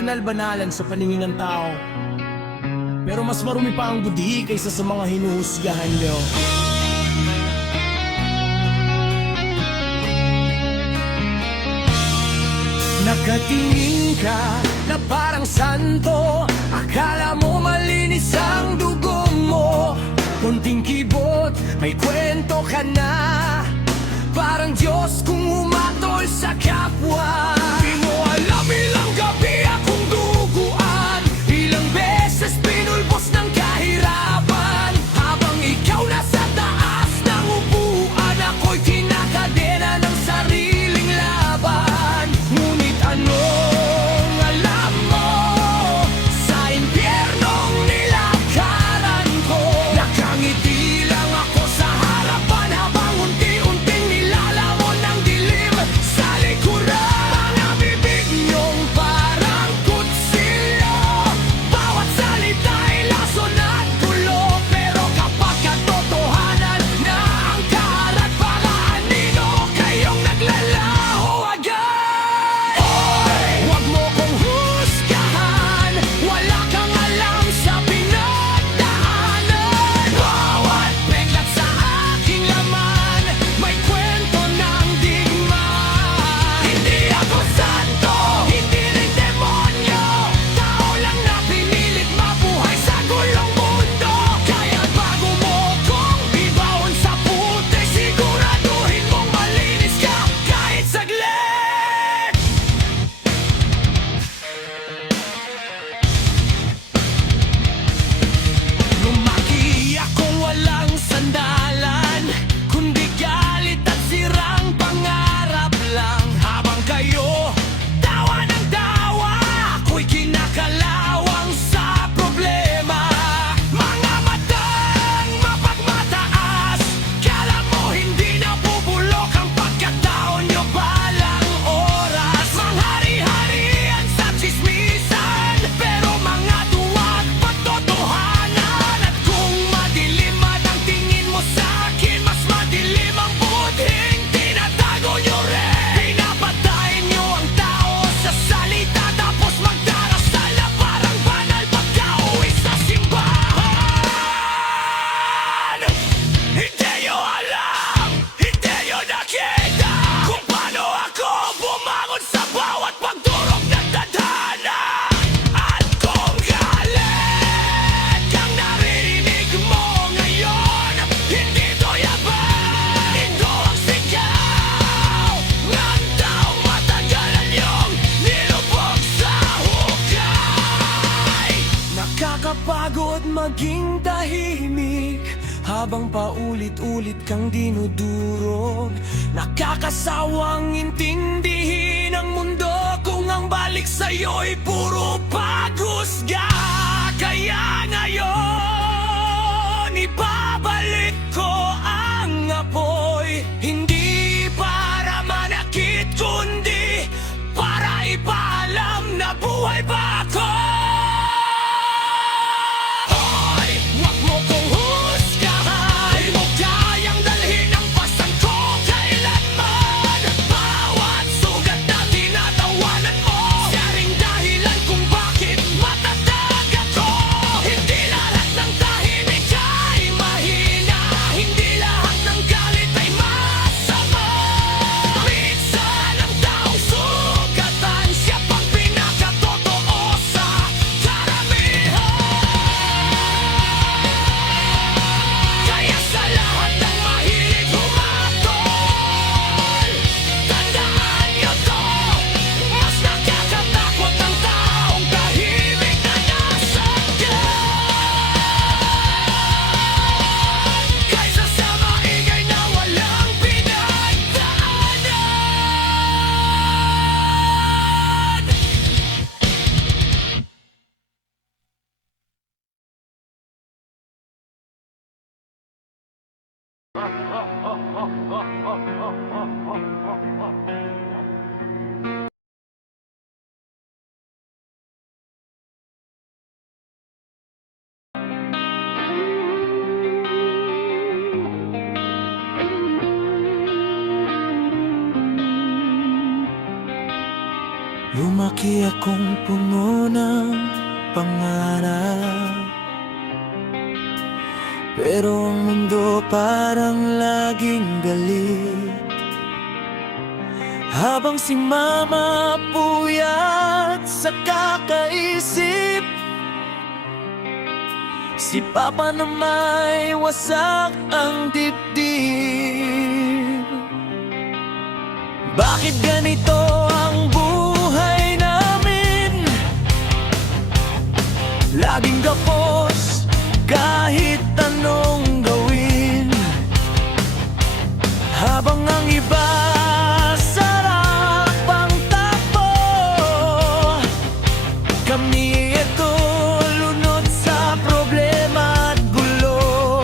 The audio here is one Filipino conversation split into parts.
kabanal-banalan sa paningin ng tao. Pero mas marumi pa ang budhi kaysa sa mga hinuhusgahan nyo. Nakatingin ka na parang santo, akala mo malinis ang dugo mo. Kunting kibot, may kwento ka na, parang Diyos kung umatol sa kapwa. Di mo alam ilang gabi akong duguan, ilang beses pinulbos ng kahirapan. Habang ikaw nasa taas ng upuan, ako'y kinakadena ng sariling laban. Ngunit anong alam mo sa impyernong nilakaran ko? Nakangiti lang ako sa harapan habang unti-unting nilalamon ng dilim sa likuran. Mga bibig niyong parang kutsilyo, bawat salita ay lason at gulo. Pero kapag katotohanan na ang karat, baka anino kayong naglalaho agad. Oy, wag mo kong husgahan, wala kang alam sa pinagdaanan. Bawat peklat sa aking laman, may kwento ng digmaan. Hindi ako santo, hindi rin demonyo, tao lang na pinilit mabuhay sa gulong mundo. Kaya bago mo kong ibaon sa puti, siguraduhin mong malinis ka kahit saglit. Lumaki akong walang sandalan, kundi galit at sirang pangarap lang. Habang kayo tawa ng tawa, ako'y kinakalawang sa problema. Mga matang mapagmataas, kala mo hindi nabubulok ang pagkataon nyo balang oras. Manghari-harian sa chismisan, pero mga duwag pagtotohanan. At kung madilim man ang tingin mo sa akin, mas madilim ang budhing tinatago nyo rin. Pinapatay nyo ang tao sa salita, tapos magdarasal na parang banal pagka-uwi sa simbahan. Hindi nyo alam, hindi nyo nakita kung paano ako bumangon sa bawat pagdurog ng tadhana. At kung galit kang naririnig mo ngayon, hindi to yaban, ito ang sigaw ng taong matagalan yung nilubog sa hukay. Nakakapagod maging tahimik habang paulit-ulit kang dinudurog. Nakakasawang intindihin ang mundo kung ang balik sa'yo'y puro paghusga. Kaya ngayon, ibabalik ko ang apoy, hindi para manakit, kundi para ipaalam na buhay pa ako. Hoy, wag mo kong husgahan, di mo kayang dalhin ang pasan ko kailanman. Bawat sugat na tinatawanan mo, siya ring dahilan kung bakit matatag ako. Hindi lahat ng tahimik ay mahina, hindi lahat ng galit ay masama. Minsan ang taong sugatan, siya pang pinakatotoo sa karamihan. Kaya sa lahat ng mahilig humatol, tandaan niyo to, mas nakakatakot ang taong tahimik na nasagad, kaysa sa maingay na walang pinagdaanan. Lumaki akong puno ng pangarap, pero ang mundo parang laging galit. Habang si mama puyat sa kakaisip, si papa na may wasak ang dibdib. Bakit ganito ang buhay namin? Laging gapos kahit anong gawin. Habang ang iba sarap ang takbo, kami ito lunod sa problema at gulo.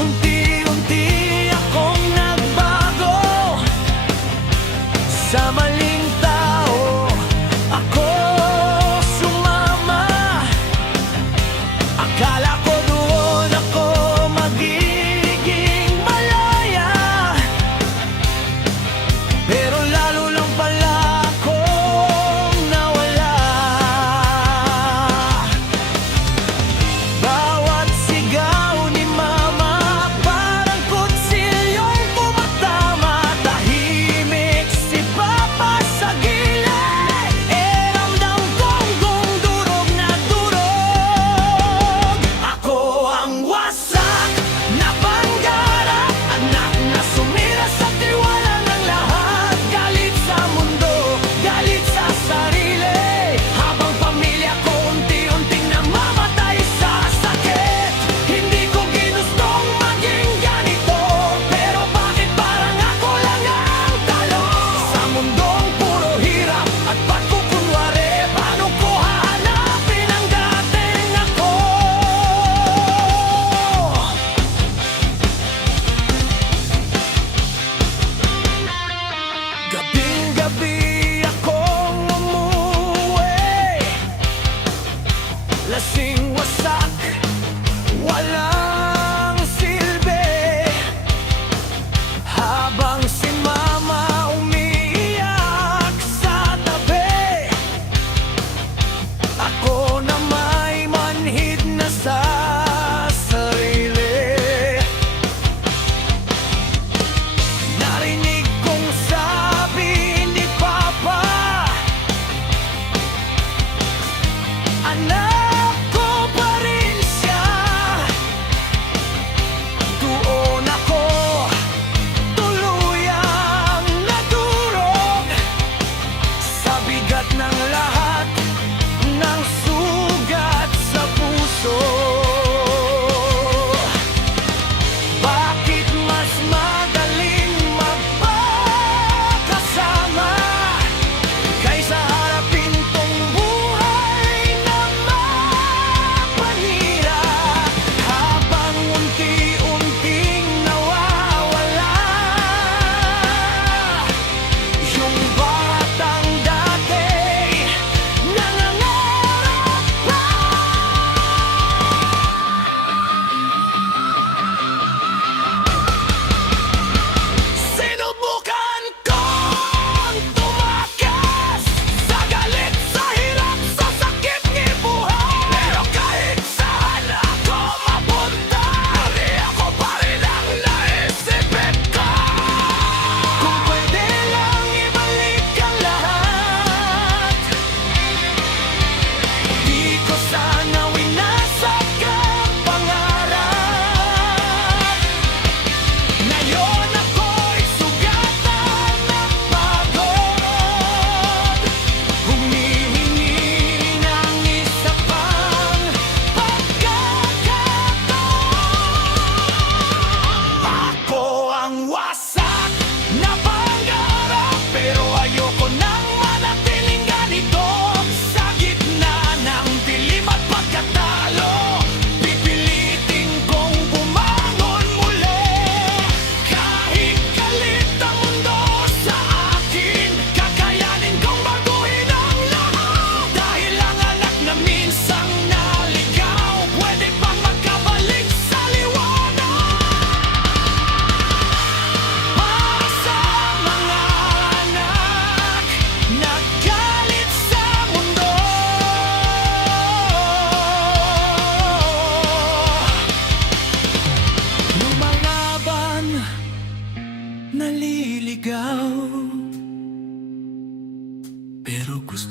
Unti-unti akong nagbago sa maling tao. Ako sumama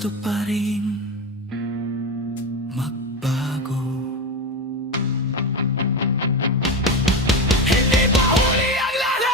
gusto pa rin magbago. Hindi pa huli ang lahat.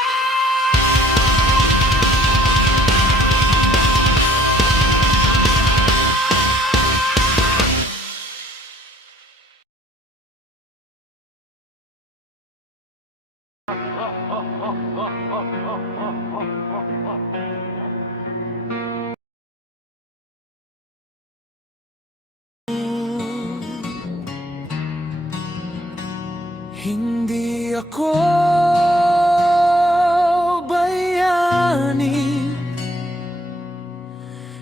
Hindi ako bayani,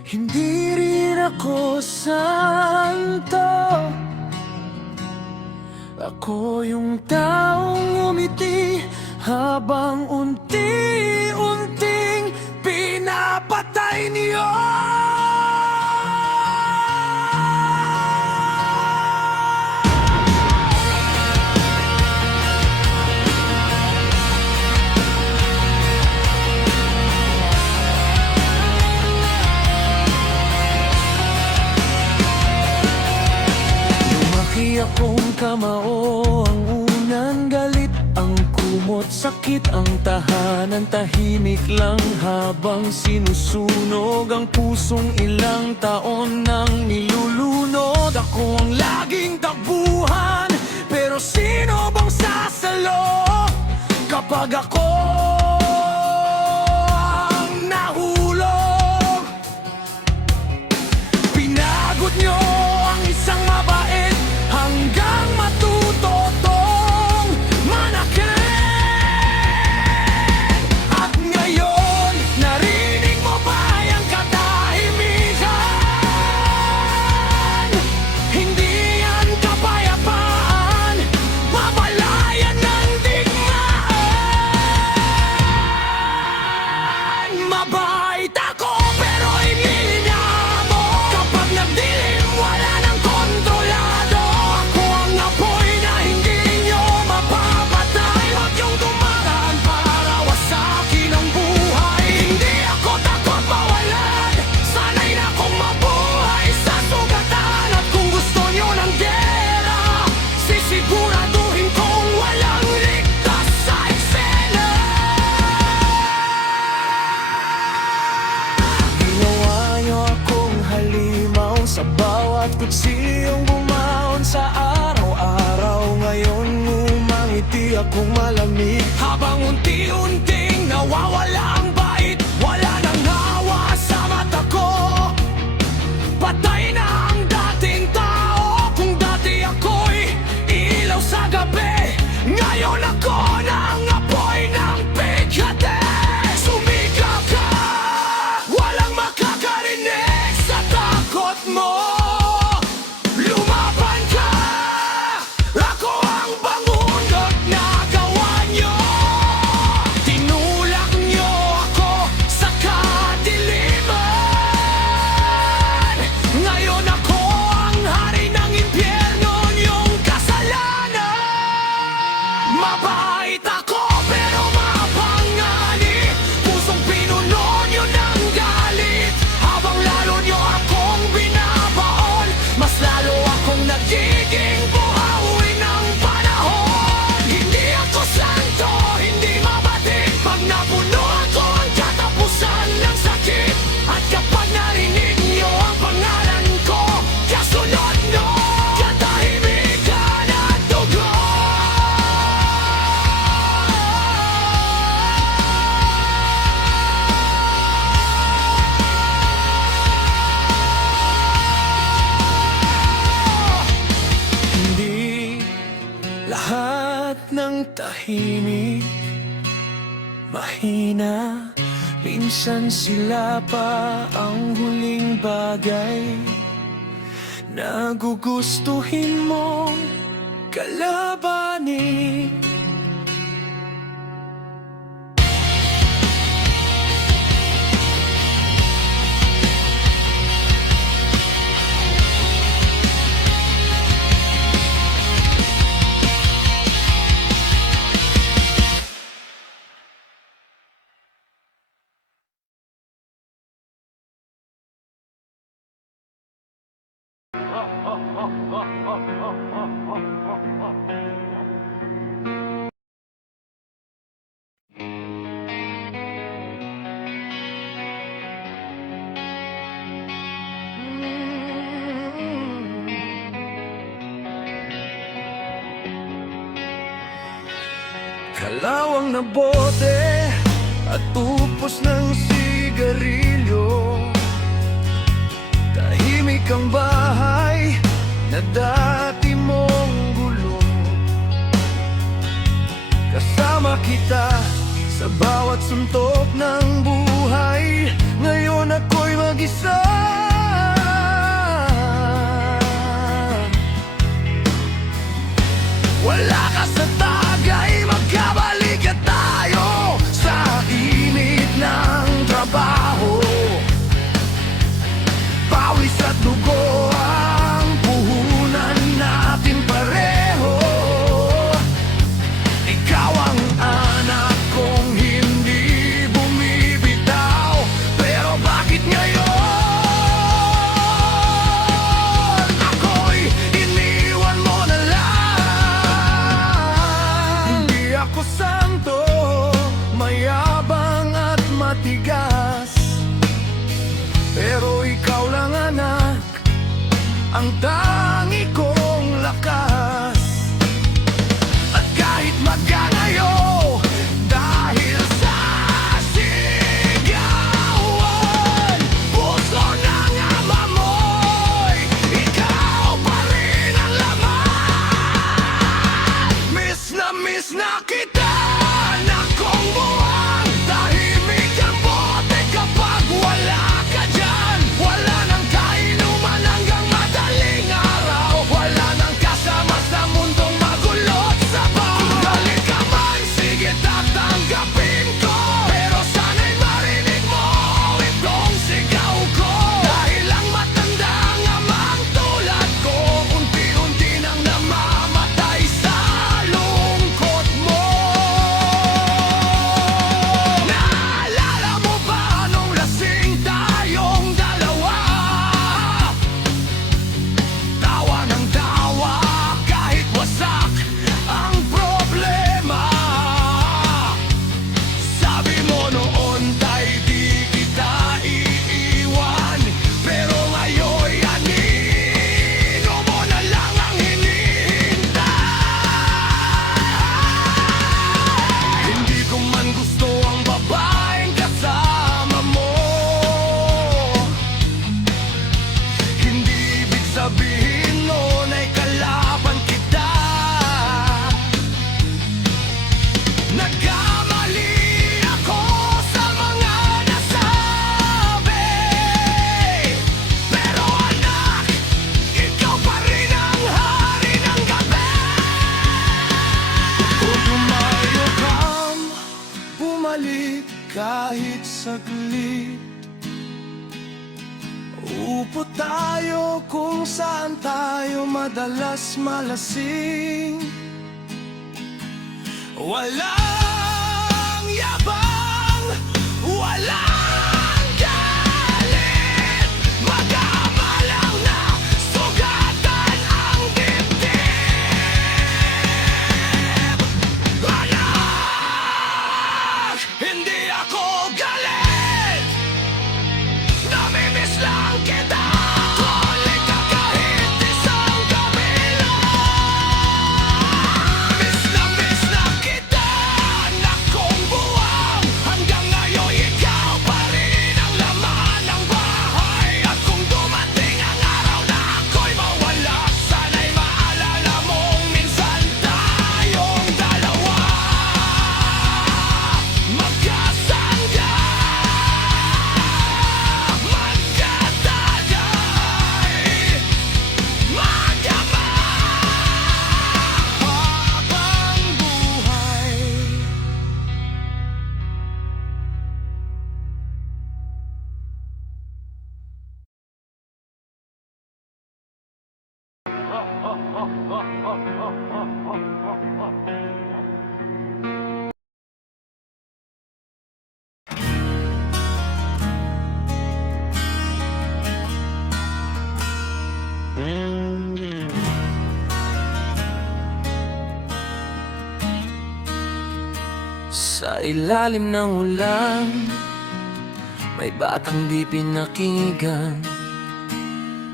hindi rin ako santo. Ako yung taong umiti habang unti-unting pinapatay niyo. Lumaki akong kamao, ang unang galit, ang kumot, sakit, ang tahanan, tahimik lang habang sinusunog ang pusong ilang taon nang nilulunod. Ako ang laging takbuhan, pero sino bang sasalo kapag ako ang nahulog? Pinagod nyo ang isang mabait hanggang matuto tong manakit. At ngayon, narinig mo ba ang katahimikan? Hindi yan kapayapaan, mabalayan ng digmaan. Mabait ako pero hindi niya mo. Kapag nagdilim, wala nang kontrolado. Ako ang apoy na hindi nyo mapapatay. Huwag yung dumaraan para wasakin ang buhay. Hindi ako takot mawalan, sanay na akong mabuhay sa sugatan. At kung gusto nyo ng gera, sisiguraduhin kong walang ligtas sa eksena. Ginawa nyo akong halimaw sa bawat kutsiyong bumaon sa araw-araw. Ngayon umangiti akong malamig habang unti-unting nawawala ang bait. Wala nang hawa sa mata ko, patay na ang dating tao. Kung dati ako'y ilaw sa gabi, ngayon ako na ang apoy ng bighati. Sumikap ka, walang makakarinig sa takot mo. Lumaban ka, ako ang bangungot na gawa nyo. Tinulak nyo ako sa kadiliman. Ngayon ako ang hari ng impyerno, yung kasalanan. Mabait ako pero mapangani, pusong pinuno nyo ng galit. Habang lalo nyo akong binabaon, mas lalo akong nagiging buhawi ng panahon. Hindi ako santo, hindi mabatik, pag napuno ako ang katapusan ng sakit. At kapag narinig nyo ang pangalan ko, kasunod nyo katahimikan at dugo. Hindi lahat ng tahimik mahina, minsan sila pa ang huling bagay na gugustuhin mong kalabanin. Kalawang na bote at tupos ng sigarilyo. Tahimik ang bahay na dati mong gulo. Kasama kita sa bawat suntok ng buhay. Ngayon ako'y mag-isa. Wala ka sa tagay, magkabalik ka tayo sa init ng trabaho. Pawis at dugo ang puhunan natin pareho. Ikaw ang anak kong hindi bumibitaw. Pero bakit ngayon ako'y iniwan mo na lang? Hindi ako santo, mayabang at matigas, pero ikaw lang anak, ang tangi kong lakas. At kahit magkalayo dahil sa sigawan, puso ng ama mo'y ikaw pa rin ang laman. Miss na kita, anak kong buwang. Tahimik ang bote kapag wala ka dyan. Wala nang kainuman hanggang madaling araw. Wala nang kasama sa mundong magulot sabaw. Kung galit ka man, sige tatanggapin ko. Pero sana'y marinig mo itong sigaw ko. Dahil ang matandang amang tulad ko, unti-unti nang namamatay sa lungkot mo. Naalala mo ba nung lasing tayong dalawa? Tawa ng tawa kahit wasak ang problema. Sabi mo noon tay di kita iiwan, pero ngayon anino mo na lang ang hinihintay. Hindi ko man gusto ang babaeng kasama mo. Hindi ibig sabihin noon ay kalaban kita. Nagkamali ako sa mga nasabi, pero anak, ikaw pa rin ang hari ng gabi. Kung lumayo kang bumalik kahit saglit, upo tayo kung saan tayo madalas malasing. Walang yabang, walang galit, magkamalang na sugatan ang dibdib. Anak, hindi ako galit, namimiss lang kita. Tuloy ka kahit isang gabi lang. Miss na kita, anak kong buwang. Hanggang ngayon ikaw pa rin ang laman ng bahay. At kung dumating ang araw na ako'y mawala, sana'y maalala mong minsan tayong dalawa magkasangga, magkatagay, magkamahabang buhay. Sa ilalim ng ulan, may batang di pinakinggan.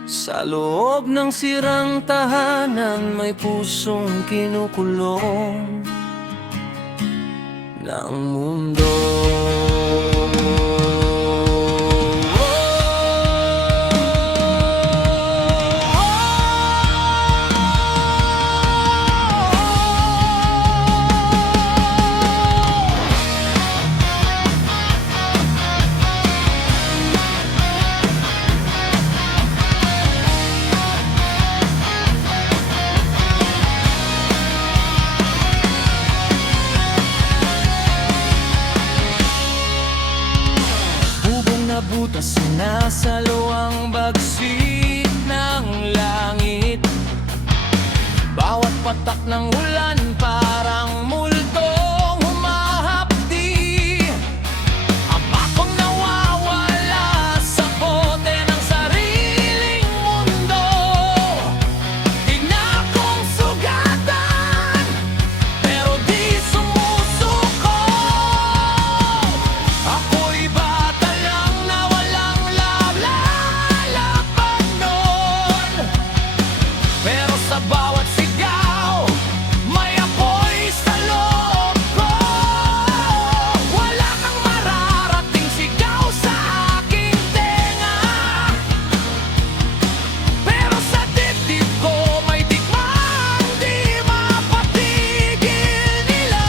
Sa loob ng sirang tahanan, may pusong kinukulong. ng mundo. Butas na sa luwang bagsik ng langit. Bawat patak ng ulan parang muldong humahapdi. Ang akong nawawala sa bote ng sariling mundo. Di na akong sugatan, pero di sumusuko. Ako'y bata lang na walang lalapag nun. Pero sa bawat sigaw, may apoy sa loob ko. Wala kang mararating sigaw sa aking tenga. Pero sa dibdib ko may digmang di mapatigil nila.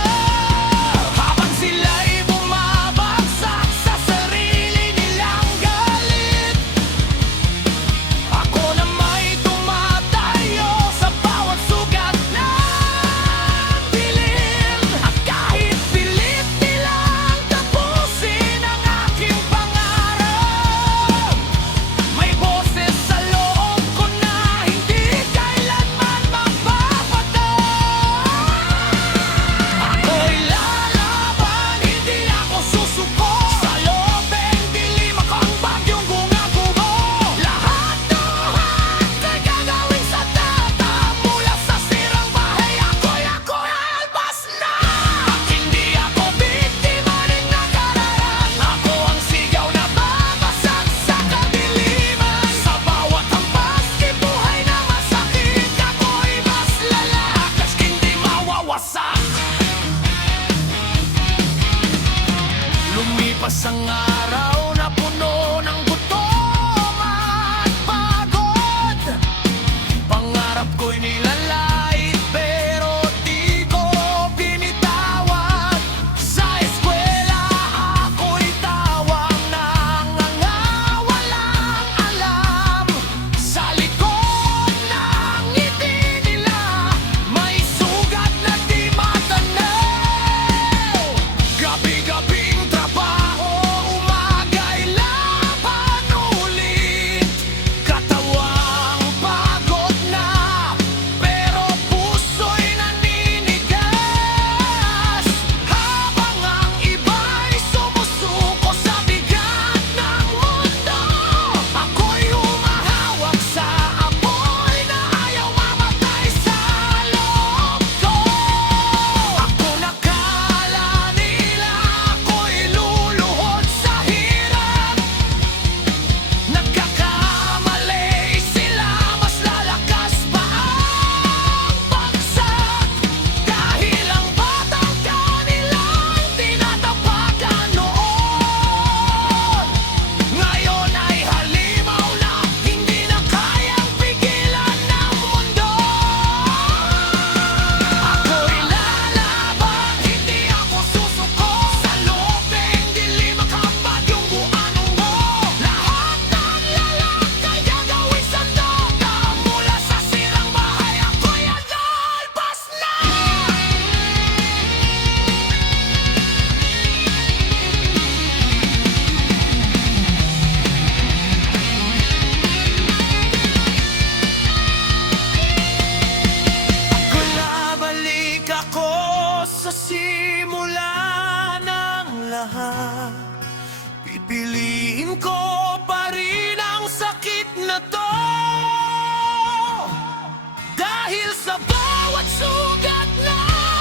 Habang sila'y bumabagsak sa sarili nilang galit, ako na may tumatayo sa bawat sugat ng dilim. At kahit pilit nilang tapusin ang aking pangarap, may boses sa loob ko na hindi kailanman magpapatak. Ako'y lalaban, hindi ako susuko. Sa lobeng dilim ako ang bagyong gumagubo. Lahat ay gagawing sa tata. Mula sa sirang bahay, ako'y alpas na. At hindi ako biktima ng nakaraan. Ako ang sigaw na babasag sa kadiliman. Sa bawat hampas, kibuhay na masakit. Ako'y mas lalakas, hindi mawawasak. Lumipas ang araw na puno ng gutom at pagod. Pangarap ko'y nilalait pero di ko binitawan. Sa eskwela ako'y tawag ng mga walang alam. Sa likod ng ngiti nila may sugat na di matanaw. Gabi-gabing trabaho, umaga'y laban ulit. Katawang pagod na, pero puso'y naninigas. Habang ang iba'y sumusuko sa bigat ng mundo, ako'y humahawak sa apoy na ayaw mamatay sa loob ko. Ako nakala nila ako'y luluhod sa hirap. Nagkakamali sila, mas lalakas pa ang bagsak. Dahil ang batang kanilang tinatapakan noon, ngayon ay halimaw na, hindi na kayang pigilan ng mundo. Ako'y lalaban, hindi ako susuko. Sa lobeng dilim ang bagyong buanong mo. Lahat ng lalakay gagawin sa tata. Mula sa sirang bahay, ako'y alpas na. Kulabalik ako sa simula ng lahat. Pipiliin ko pa rin ang sakit na to. Dahil sa bawat sugat na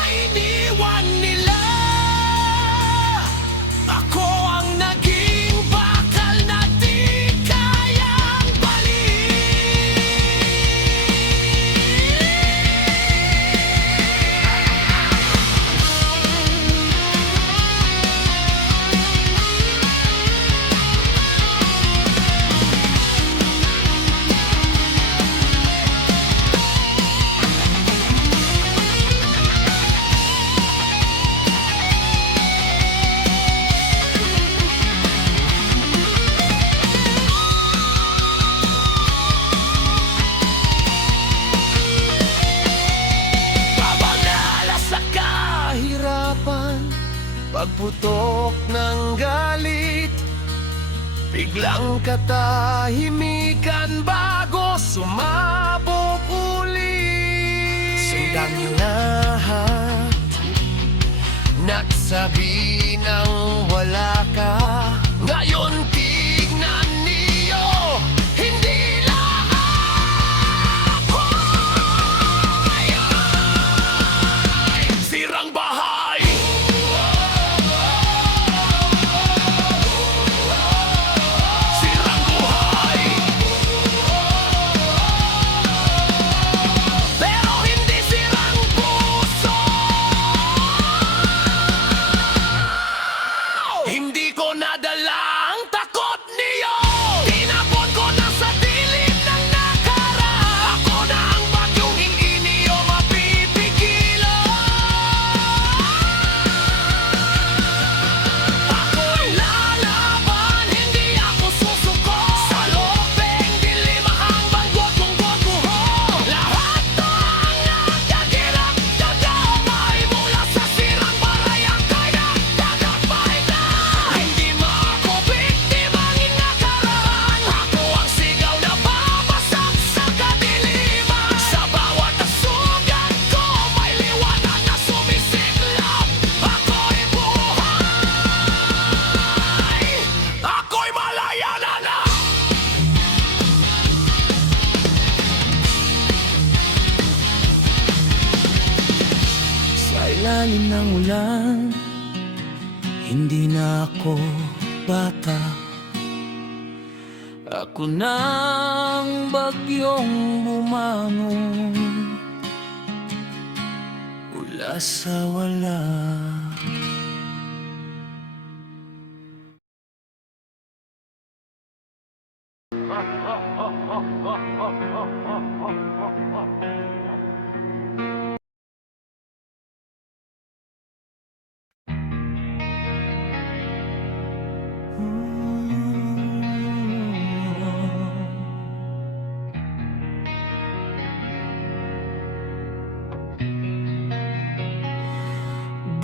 iniwan nila, ako ang naging bakal na di kayang balikin. pagputok ng galit, biglang katahimikan bago sumabog ulit. Sundan niyo lahat, nagsabi ng wala ka. Ngayon tignan niyo, hindi lang ako ay sirang bahay. Sirang buhay. Pero hindi sirang puso. Hindi ko nadala ang takot niyo. Tinapon ko na sa dilim ng nakaraan. Ako na ang bagyong hindi niyo mapipigilan. Ako'y lalaban, hindi ako susuko. Sa lopeng dilim ang banggod kong goguho. Lahat ng nagkagirap, dadamay mula sa sirang bahay ang kaya dadamay na. Hindi mo ako biktimang inakaraan. Ako ang sigaw na babasag sa kadiliman. Sa bawat sugat ko may liwanag na sumisiklab. Ako'y buhay. Ako'y malaya na. Sa ilalim ng ulan, hindi na ako bata. Ako na ang bagyong bumangon mula sa wala.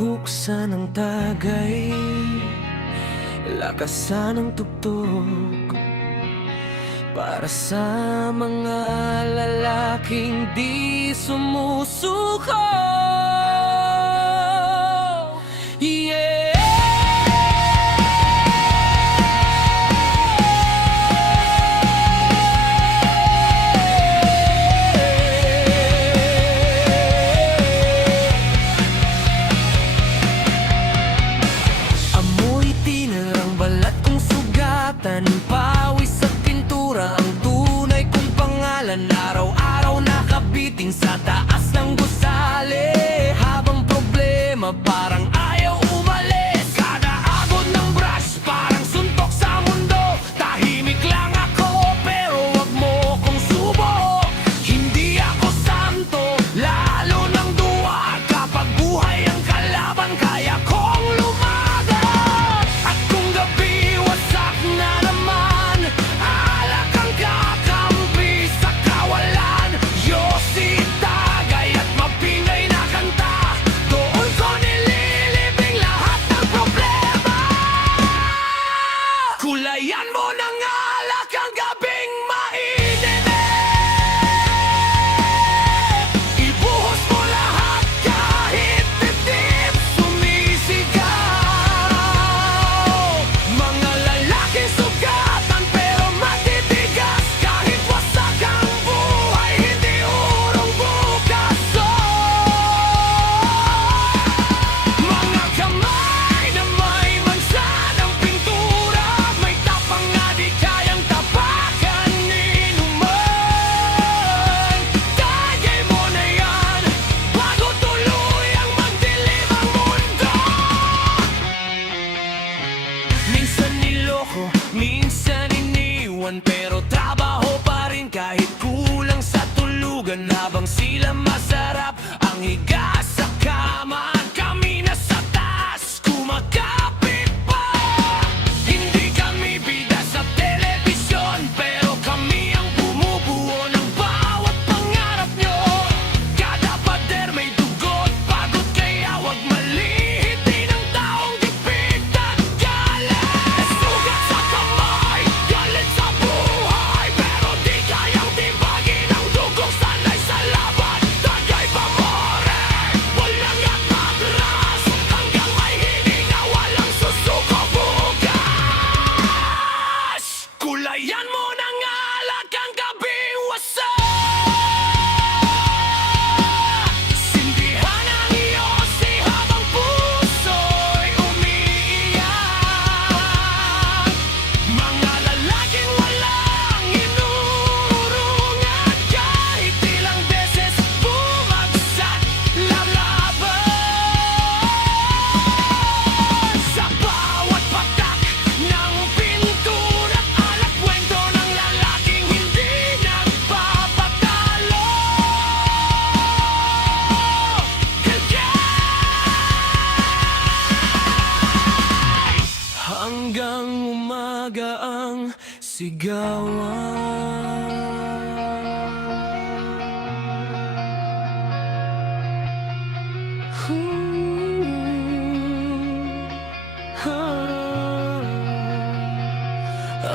Buksan ang tagay, lakasan ang tugtog para sa mga lalaking di sumusuko. Yeah! Amoy tinarang balat kong sugatan, pawis sa pintura ang tunay kong pangalan. Araw-araw nakabiting sa taas ng gusali.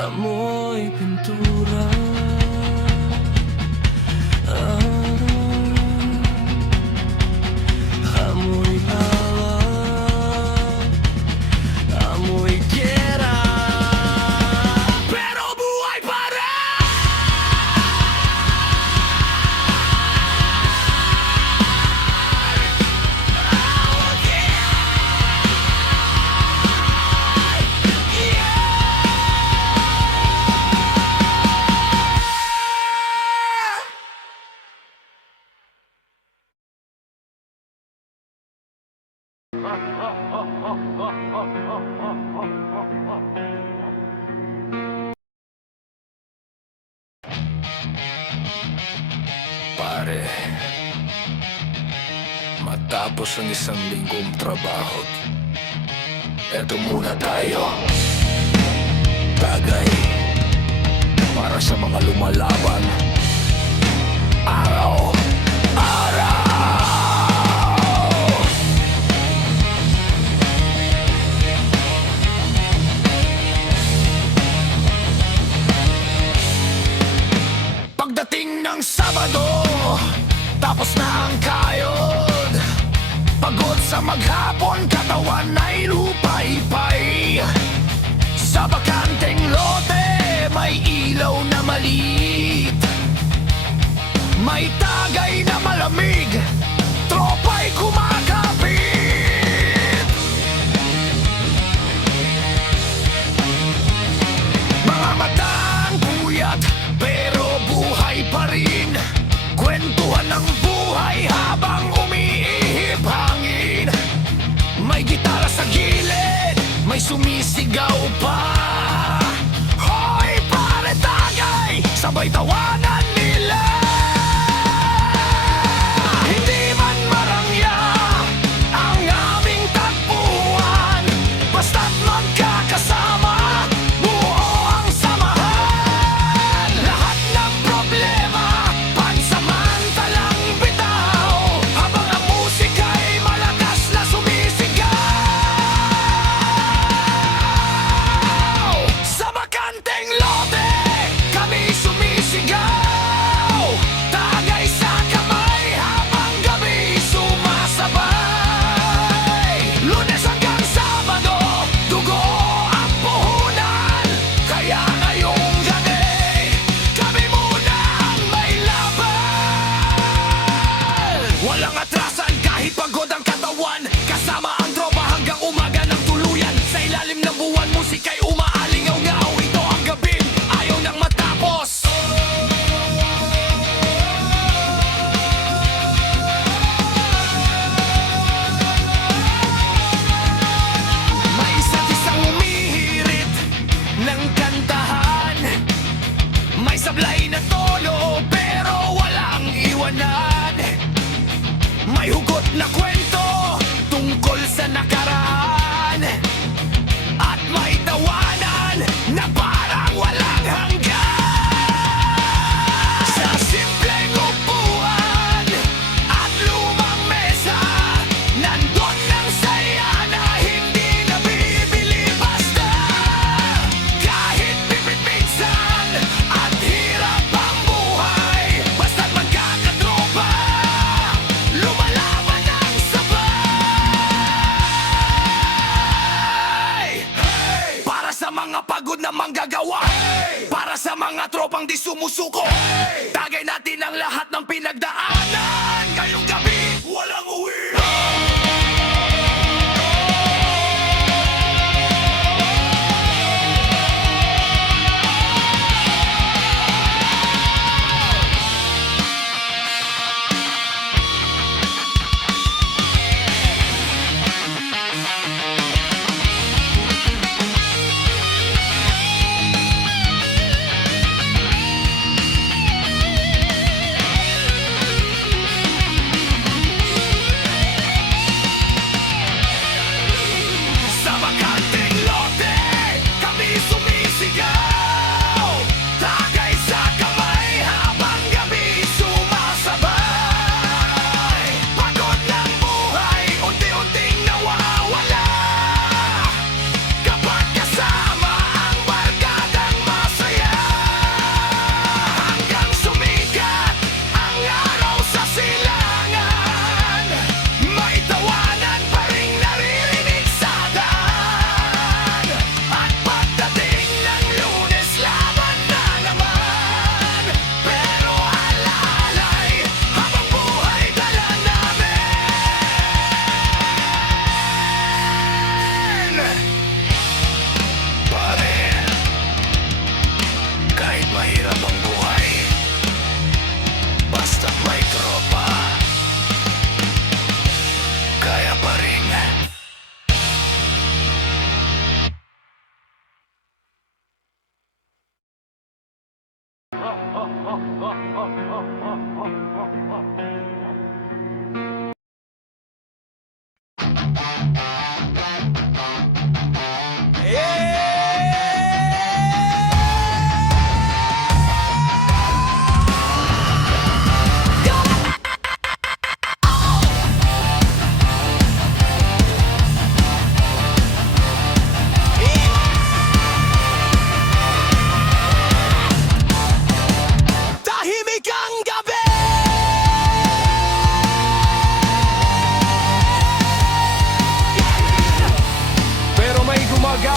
Amoy pintura. Amoy lawa. Amoy gera. Pero buhay pa rin. Pare, matapos ang isang linggong trabaho, eto muna tayo. Tagay para sa mga lumalaban. Araw, araw. Pagdating ng Sabado, tapos na ang kayod. Pagod sa maghapon, katawan ay lupay-pay. Sa bakanteng lote, may ilaw na maliit. May tagay na malamig, tropa'y kumakapit. Mga matang puyat, pero buhay pa rin. Kwentuhan ng buhay habang umiihip hangin. May gitara sa gilid, may sumisigaw pa. Hoy pare tagay, sabay tawanan nila. Hindi man marangya ang aming tagpuan, basta't magkakasama, buo ang samahan. Lahat ng problema, pansamantalang bitaw, habang ang musika'y malakas na sumisigaw. Sa bakanteng lote, kami sumisigaw. Tagay sa kamay habang gabi sumasabay. Lunes hanggang Sabado, dugo ang puhunan. Kaya ngayong gabi, kami muna ang may laban. Walang atrasan kahit pagod ang katawan, kasama ang tropa hanggang umaga ng tuluyan. Sa ilalim ng buwan, musika'y umaalingaw-ngaw. Ito ang gabi, ayaw nang matapos. May isa't isang umihirit ng kantahan. May sablay na tono pero walang iwanan. May hugot na kwento tungkol sa nakaraan, at may tawanan na parang walang hanggan. Sa simpleng upuan at lumang mesa, nandun ang saya na hindi nabibili basta. Kahit pipit minsan at hirap ang buhay, basta't magkakatropa, lumalaban ang sabay. Para sa mga pagod na manggagawa, para sa mga tropang di sumusuko, tagay natin ang lahat ng pinagdaanan. Ngayong gabi, walang uwi.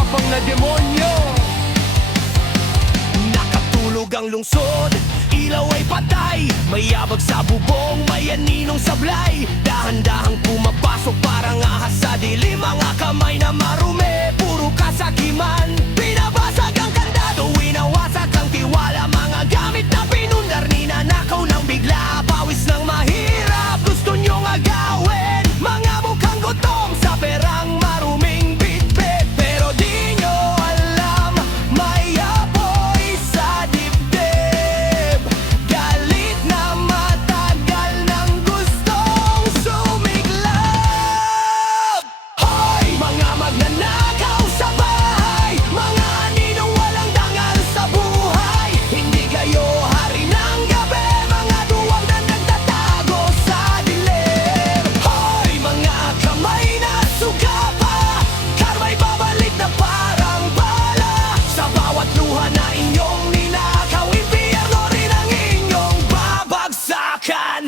matapang na demonyo. Nakatulog ang lungsod, ilaw ay patay. May yabag sa bubong, may aninong sablay. Dahan-dahang pumapasok parang ahas sa dilim. Mga kamay na marumi, puro kasakiman. Binabasag ang kandado, winawasak ang tiwala. Mga gamit na pinundar, ninanakaw ng bigla. Pawis ng mahirap, gusto nyong agawin. Mga mukhang gutom sa perang maruming bitbit. Pero di nyo alam, may apoy sa dibdib. Galit na matagal nang gustong sumiglap. Hoy! Mga magnanakaw sa bahay, mga aninong walang dangal sa buhay. Hindi kayo hari ng gabi, mga duwag na nagtatago sa dilim. Hoy! Mga kamay na suga pa, karma'y babalik na parang bala. Sa bawat luha na inyong ninakaw, impyerno rin ang inyong babagsakan.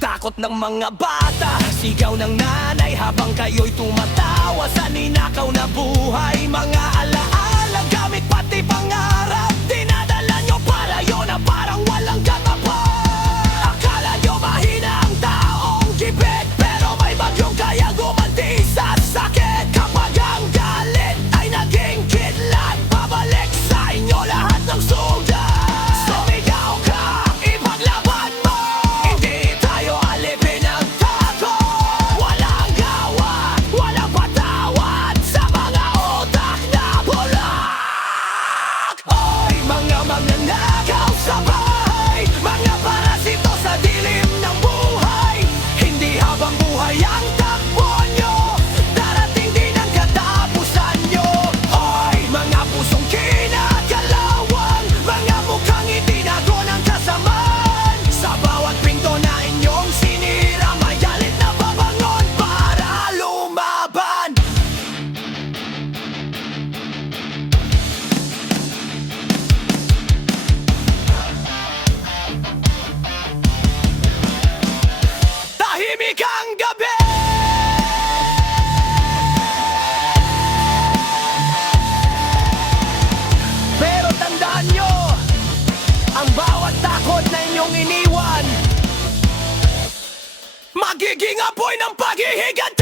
Takot ng mga bata, sigaw ng nanay habang kayo'y tumatawa sa ninakaw na buhay. Mga alaala, gamit pati pangarap, dinadala nyo palayo na parang walang katapat. Akala nyo mahina ang taong gipit, pero may bagyong kaya gumanti sa sakit. Kapag ang galit ay naging kidlat, babalik sa inyo lahat ng sugat. Sumigaw ka, ipaglaban mo, hindi tayo alipin ang takot. Walang gawa, walang patawad sa mga utak na bulak. Oy, mga magnanakaw sa bahay, mga parasito sa dilim ng buhay. Hindi habang buhay ang takbo nyo, darating din ang katapusan nyo. Oy, mga pusong kinakalawang, mga mukhang itinago ng kasamaan. Sa bawat pinto na inyong sinira, may galit na babangon para lumaban. Tahimik ang gabi, pero tandaan nyo, ang bawat takot na inyong iniwan, magiging apoy ng paghihiganti.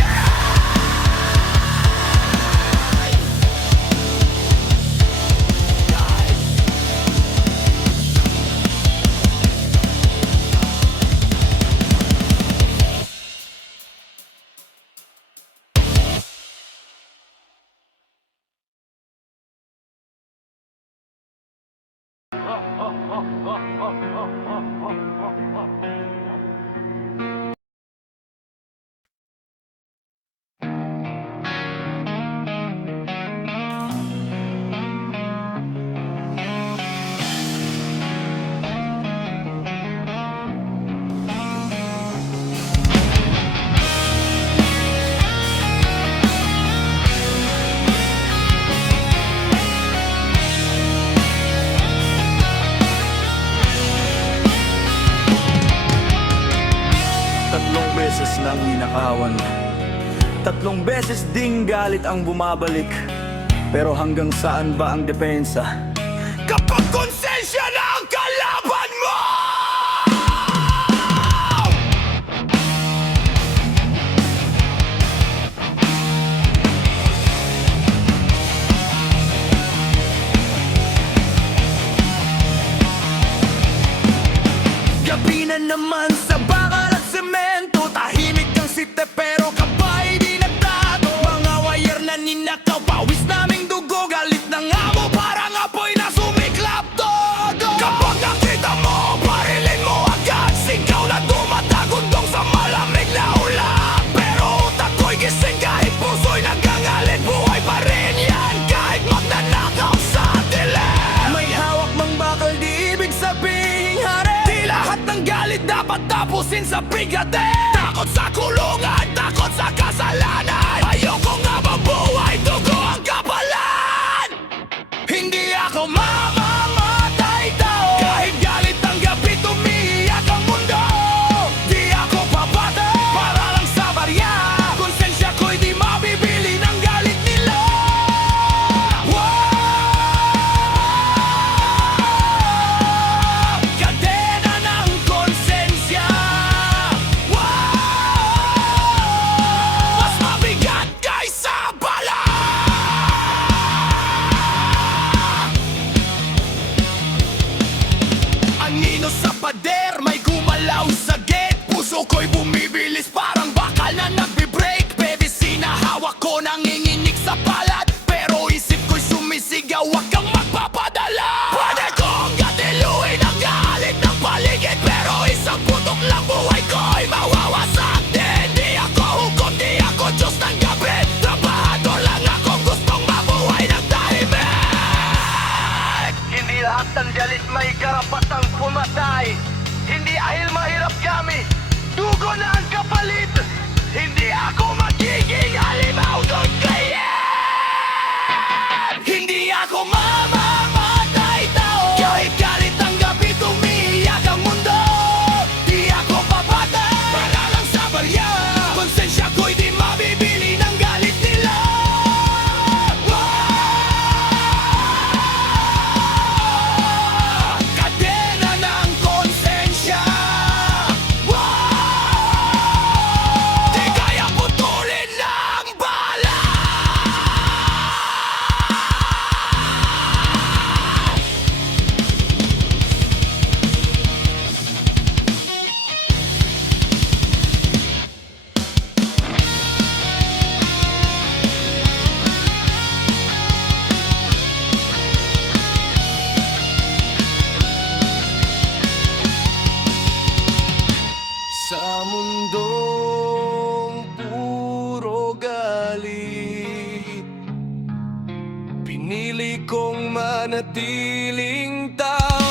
Tatlong beses nang ninakawan, tatlong beses ding galit ang bumabalik. Pero hanggang saan ba ang depensa? Kapag konsensya na ang kalaban mo! Gabi na naman sa bakal at semento, tahimik ang site pero kapay di nagtago. Mga wire na ninakaw, pawis naming dugo, galit ng amo parang apoy na sumiklap todo. Kapag nakita mo, barilin mo agad, sigaw na tumatagundong sa malamig na ulap. Pero utak ko'y gising kahit puso'y nagkangalit, buhay pa rin yan kahit magnanakaw sa dilim. May hawak mang bakal, di ibig sabihin hari. Di lahat ng galit dapat tapusin sa brigade. Takot sa kulungan, takot sa kasalanan. Ayoko nga mabuhay, dugo ang kapalan. Hindi ako mamamatay tao, kahit galit ang gabi, tumiyak ang mundo. Di ako papatay para lang sa barya. akong sagit, puso ko'y bumibilis parang bakal na nagbe-break. PVC na hawak ko nanginginig sa palad, pero isip ko'y sumisigaw, wag kang magpapadala. Pwede kong gatiluin ang galit ng paligid, pero isang putok lang buhay ko'y mawawasak din. Di ako hukom, di ako Diyos ng gabi, trabahador lang ako, gustong mabuhay ng tahimik. Hindi lahat ng galit may karapatang pumatay. Hindi ahil mahirap kami, dugo na ang kapalit. Hindi ako magiging halimaw doon kaya. Hindi ako mamamatay tao, kahit galit ang gabi tumiyak ang mundo. Di ako papatay para lang sa barya, konsensya ko'y di mabibili ng galit nila. Kadena ng konsensya, di kaya putulin ng bala. Sa mundong puro galit, pinili kong manatiling tao.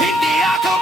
Hindi ako